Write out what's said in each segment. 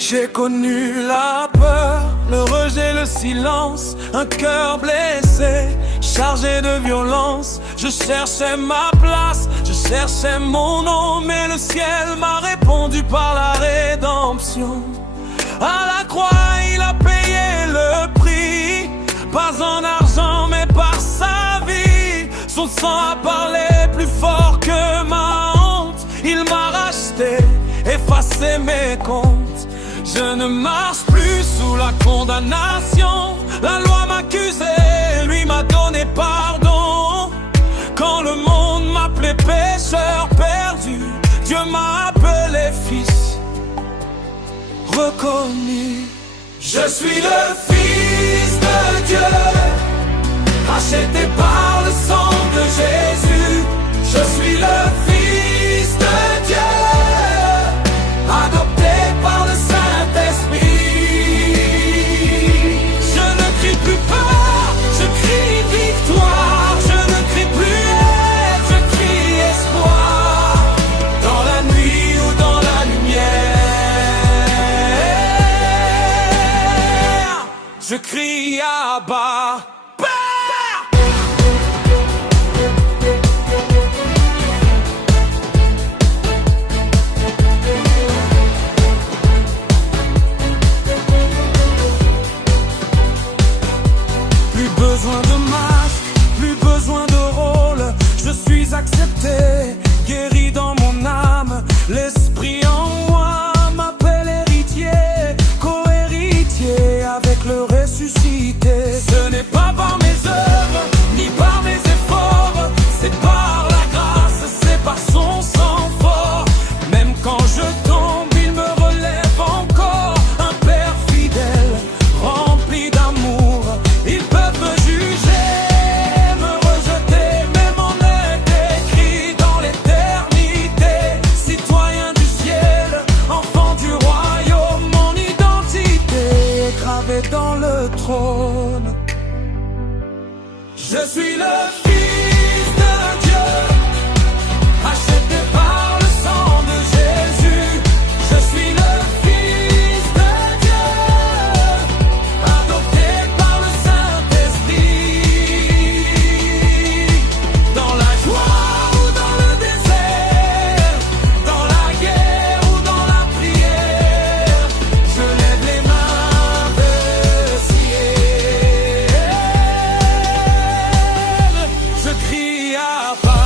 J'ai connu la peur, le rejet, le silence, un cœur blessé, chargé de violence. Je cherchais ma place, je cherchais mon nom, mais le ciel m'a répondu par la rédemption. À la croix, il a payé le prix, pas en argent mais par sa vie. Son sang a parlé plus fort que ma honte. Il m'a racheté, effacé mes comptes. Je ne marche plus sous la condamnation. La loi m'accusait, lui m'a donné pardon. Quand le monde m'appelait pécheur perdu, Dieu m'a appelé fils reconnu. Je suis le fils de Dieu, racheté par le sang de Jésus. Je suis le fils de Dieu, adopté par le Saint-Esprit. Je ne crie plus peur, je crie victoire. Je ne crie plus haine, je crie espoir. Dans la nuit ou dans la lumière, je crie Abba. Besoin de masque, plus besoin de rôle. Je suis accepté, guéri dans mon âme. L'esprit en moi m'appelle héritier, co-héritier avec le ressuscité. Ce n'est pas par mes œuvres, ni par mes efforts. C'est par la grâce, c'est par son sang fort. Même quand je tombe, il me relève encore. Un père fidèle, rempli d'amour. Ils peuvent me juger, me rejeter, mais mon nom est écrit dans l'éternité. Citoyen du ciel, enfant du royaume, mon identité est gravée dans le trône. Je suis le fils de Dieu, racheté par le sang de Jésus. Je suis le fils de Dieu, adopté par le Saint-Esprit. Dans la joie ou dans le désert, dans la guerre ou dans la prière, je lève les mains vers le ciel. Je crie Abba.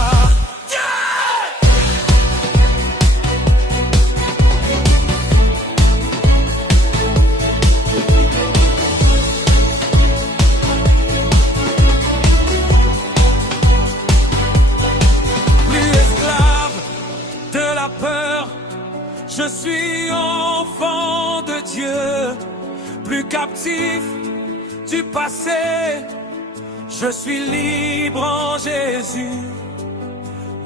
Plus esclave de la peur, je suis enfant de Dieu. Plus captif du passé, je suis libre en Jésus.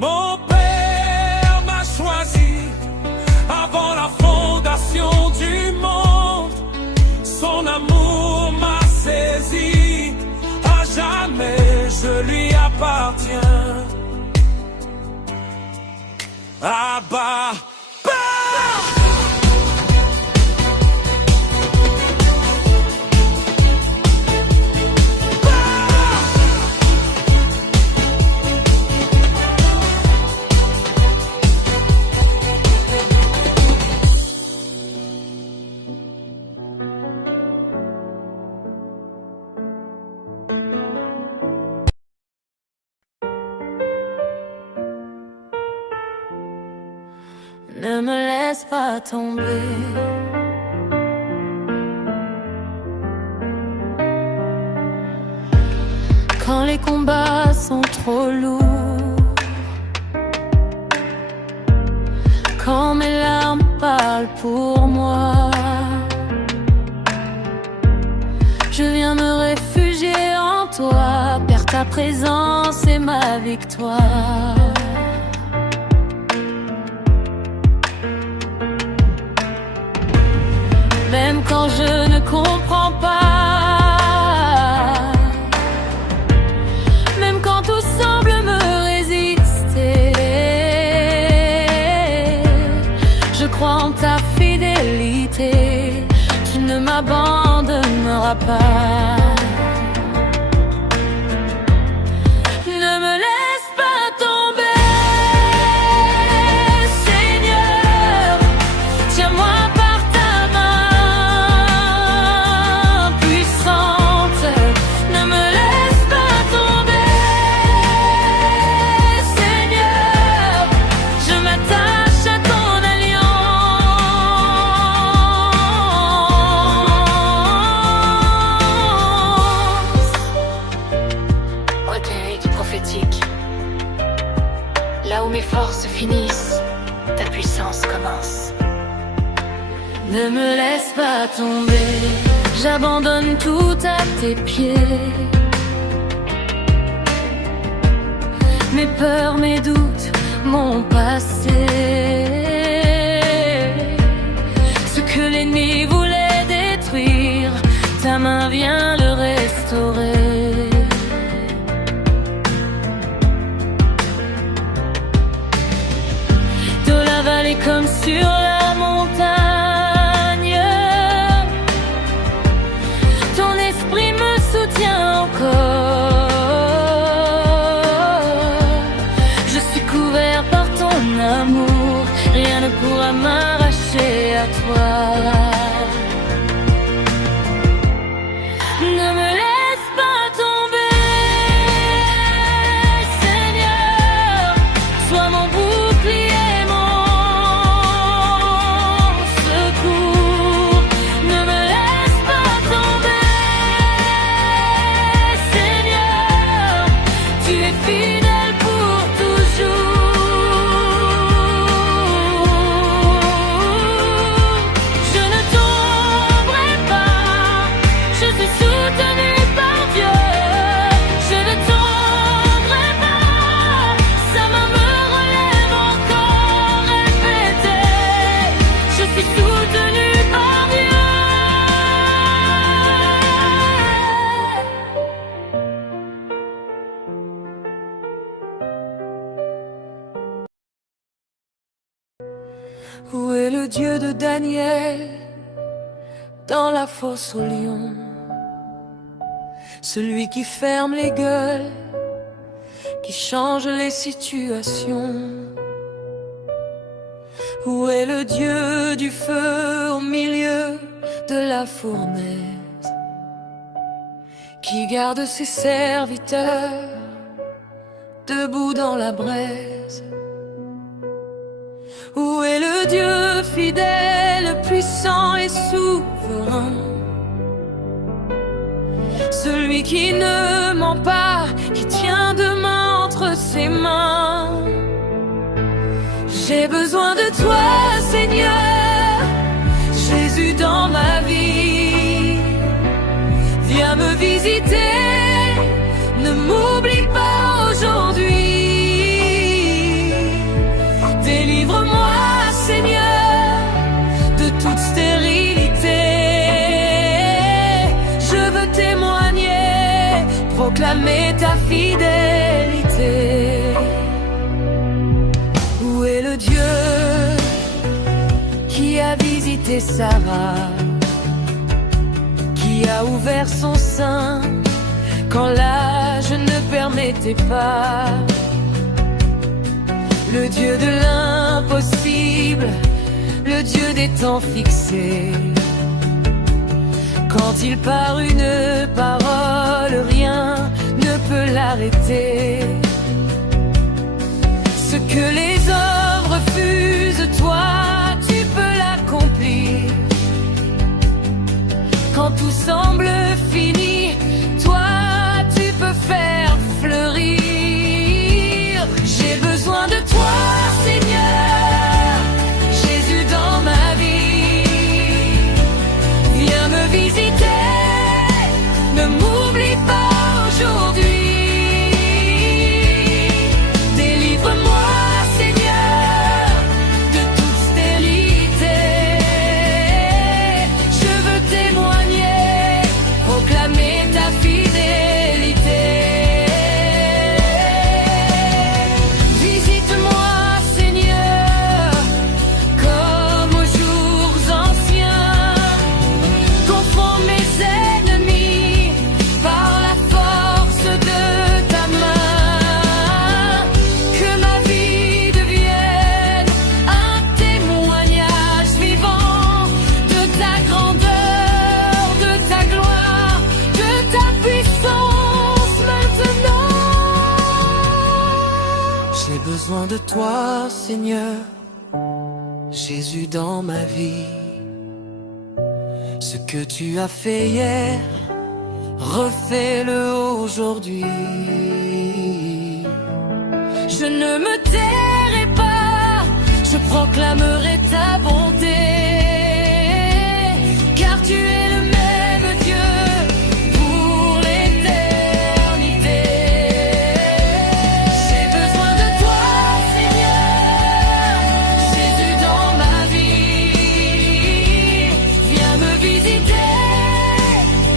Mon Père m'a choisi avant la fondation du monde. Son amour m'a saisi, à jamais je lui appartiens. Abba. Ne me laisse pas tomber. Quand les combats sont trop lourds, quand mes larmes parlent pour moi, je viens me réfugier en toi. Père, ta présence est ma victoire. Même quand je ne comprends pas, même quand tout semble me résister, je crois en ta fidélité. m'abandonnera pas. Ne me laisse pas tomber, Seigneur. Tiens-moi par ta main puissante. Ne me laisse pas tomber, Seigneur. Je m'attache à ton alliance. Recueil du prophétique. Là où mes forces finissent, ta puissance commence. Ne me laisse pas tomber, j'abandonne tout à tes pieds. Mes peurs, mes doutes, mon passé, ce que l'ennemi voulait détruire, ta main vient le restaurer. De la vallée comme sur la montagne, ton esprit me soutient encore. Je suis couvert par ton amour, rien ne pourra m'arracher à toi. Ne me laisse pas tomber, Seigneur. Sois mon bouclier, mon secours. Ne me laisse pas tomber, Seigneur. Tu es fidèle pour toujours. Je ne tomberai pas, je suis soutenu par Dieu. Je ne tomberai pas, sa main me relève encore répété. Je suis soutenu par Dieu. Où est le Dieu de Daniel dans la fosse aux lions? Celui qui ferme les gueules, qui change les situations. Où est le Dieu du feu au milieu de la fournaise, qui garde ses serviteurs debout dans la braise? Où est le Dieu fidèle, puissant et souverain, celui qui ne ment pas, qui tient demain entre ses mains? J'ai besoin de toi, Seigneur, Jésus dans ma vie. Viens me visiter, ne m'oublie pas aujourd'hui. Délivre-moi, Seigneur, de toute stérilité. Je veux témoigner, proclamer ta fidélité. Où est le Dieu qui a visité Sarah, qui a ouvert son sein quand l'âge ne permettait pas? Le Dieu de l'impossible, le Dieu des temps fixés. Quand il part une parole, rien ne peut l'arrêter. Ce que les hommes refusent, toi, tu peux l'accomplir. Quand tout semble fini, toi, tu peux faire fleurir. J'ai besoin de toi, Seigneur, Jésus dans ma vie. Viens me visiter, ne m'oublie pas aujourd'hui. Délivre-moi, Seigneur, de toute stérilité. Je veux témoigner, besoin de toi, Seigneur, Jésus dans ma vie. Ce que tu as fait hier, refais-le aujourd'hui. Je ne me tairai pas, je proclamerai ta bonté, car tu es le même Dieu pour l'éternité. J'ai besoin de toi, Seigneur, Jésus dans ma vie. Viens me visiter,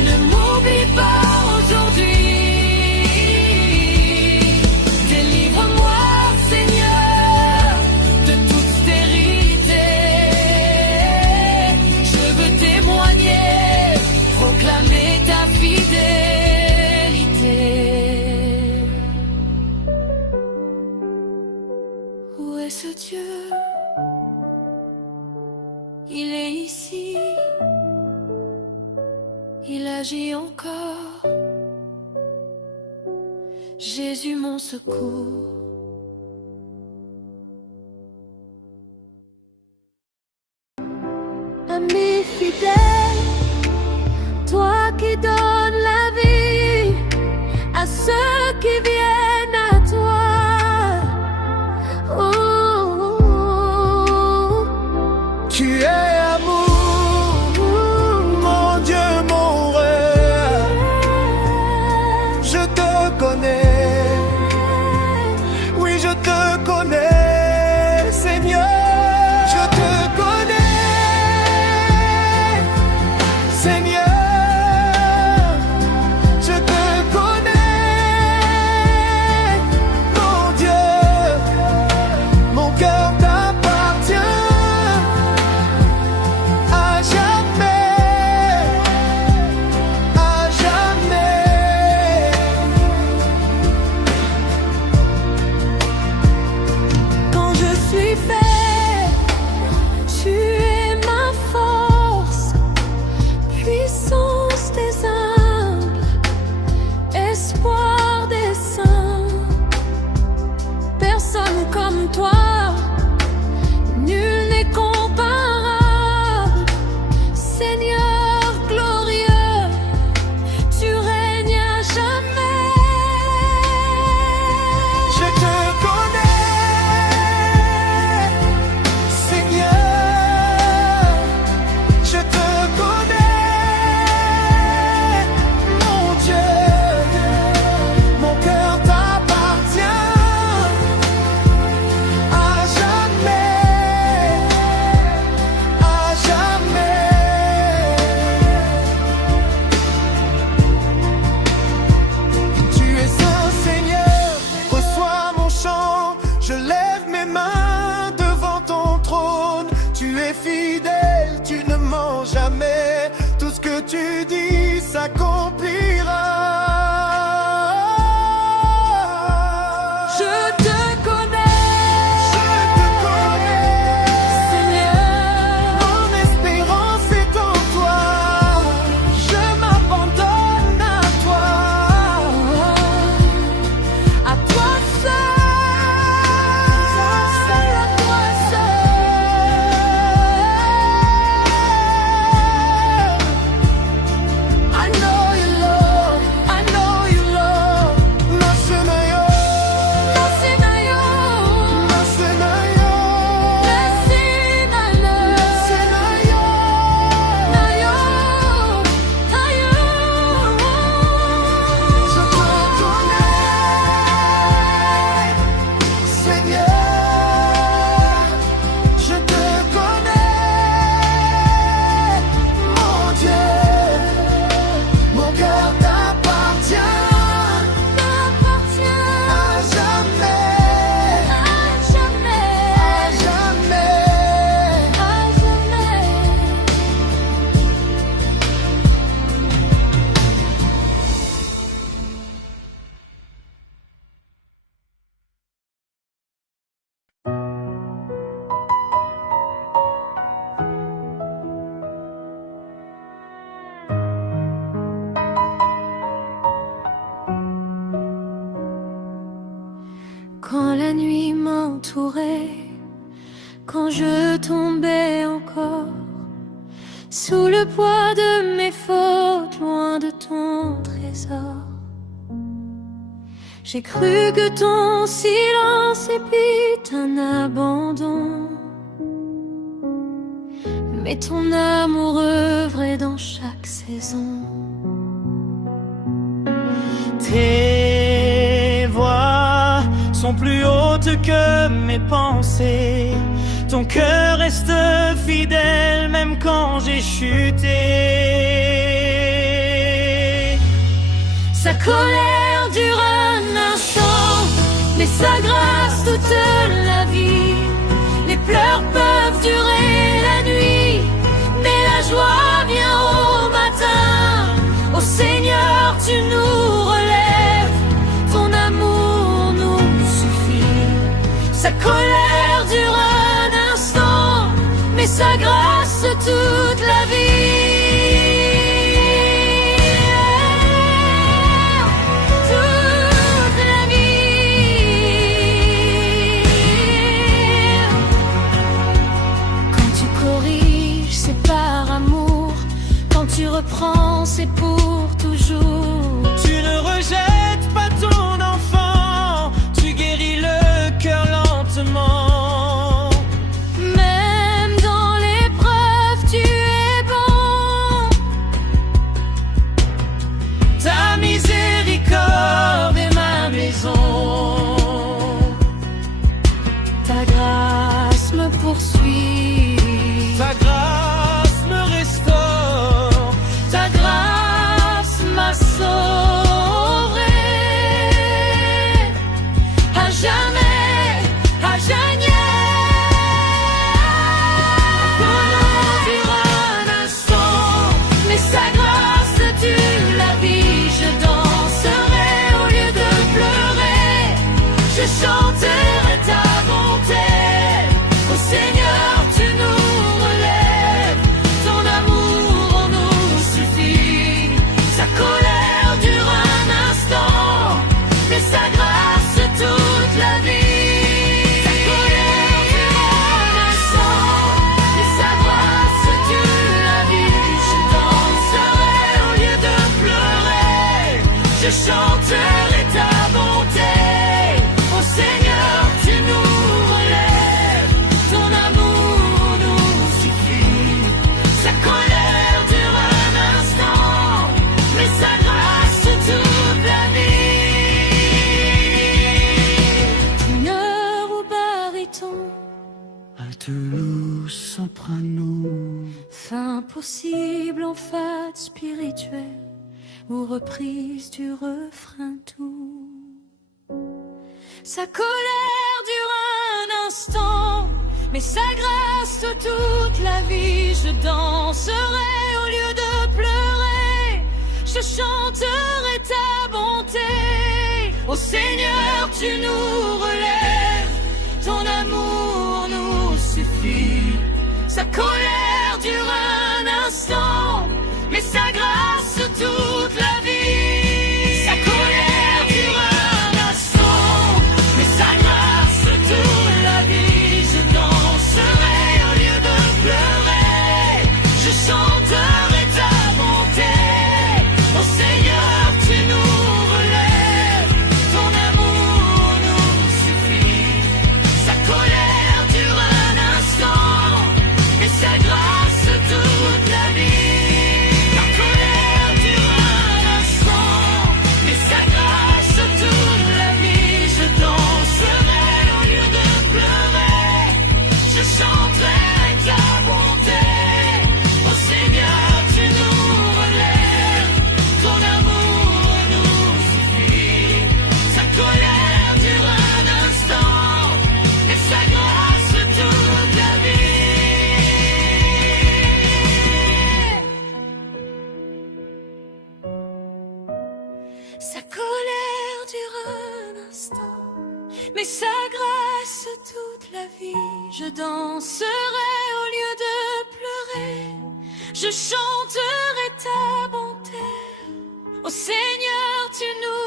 ne m'oublie pas aujourd'hui. Délivre-moi, Seigneur, de toute stérilité. Je veux témoigner, proclamer ta fidélité. Où est ce Dieu? Il est ici, il agit encore. Jésus mon secours. Ami fidèle, toi qui donnes la vie à ceux qui viennent à toi. Oh, oh, oh. Tu es amour, mon Dieu, mon rêve. Je te connais, oui je te connais, Seigneur. Je te connais, Seigneur. Je te connais, mon Dieu. Mon cœur t'appartient à jamais, à jamais. Quand je suis faible, tu es ma force, puissance des humbles, espoir des saints. Personne comme toi, nul n'est comparable. Seigneur glorieux, tu règnes à jamais. Je te connais, Seigneur. Je te connais, mon Dieu. Mon cœur t'appartient à jamais, à jamais. Tu es saint, Seigneur, reçois mon chant. Je lève mes mains devant ton trône. Tu es fidèle, tu ne mens jamais. Tout ce que tu dis s'accomplira. Je te connais, Seigneur. Mon espérance est en toi. Je m'abandonne à toi. À toi seul, à toi seul. m'entourait quand je tombais encore sous le poids de mes fautes, loin de ton trésor. J'ai cru que ton silence épite un abandon, mais ton amour œuvrait dans chaque saison. Tes voix sont plus hautes que mes pensées. Ton cœur reste fidèle même quand j'ai chuté. Sa colère dure un instant, mais sa grâce toute la vie. Les pleurs peuvent durer la nuit, mais la joie vient au matin. Ô Seigneur, tu nous relèves, ton amour nous suffit. Sa colère dure un instant, mais sa grâce toute la vie. Tu reprends, c'est pour toujours. Tu ne rejettes pas ton enfant, tu guéris le cœur lentement. Même dans l'épreuve, tu es bon. Ta miséricorde est ma maison. Ta grâce me poursuit. Ta grâce me restaure. Ta grâce m'a sauvé. À jamais, à jamais. Ton nom dure un instant, mais sa grâce tue la vie. Je danserai au lieu de pleurer. Je chanterai ta bonté. Ô Seigneur, tu nous relèves. Ton amour en nous suffit. Sa colère dure un instant, mais sa grâce toute la vie. Sa colère dure un instant, mais sa grâce tue la vie. Je danserai au lieu de pleurer. Je chanterai ta bonté. Ô Seigneur, tu nous relèves. Ton amour nous suffit. Sa colère dure un instant, mais sa grâce toute la vie. Teneur ou baryton, Alto, soprano. fin possible en fade spirituelle ou reprise du refrain tout. Sa colère dure un instant, mais sa grâce toute la vie. Je danserai au lieu de pleurer. Je chanterai ta bonté. Ô Seigneur, tu nous relèves. Ton amour nous suffit. Sa colère dure un instant, mais sa grâce toute la vie. Sa colère dure un instant, mais sa grâce toute la vie. Je danserai au lieu de pleurer. Je chanterai ta bonté. Ô Seigneur, tu nous relèves. Ton amour nous suffit. Sa colère dure un instant, mais sa grâce toute la vie. Ta colère dure un instant, mais sa grâce toute la vie. Je danserai au lieu de pleurer. Je chanterai ta bonté. Ô Seigneur, tu nous relèves. Ton amour nous suffit. Sa colère dure un instant, et sa grâce toute la vie. Sa colère dure un instant, mais sa grâce toute la vie. Je danserai au lieu de pleurer. Je chanterai ta bonté. Ô Seigneur, tu nous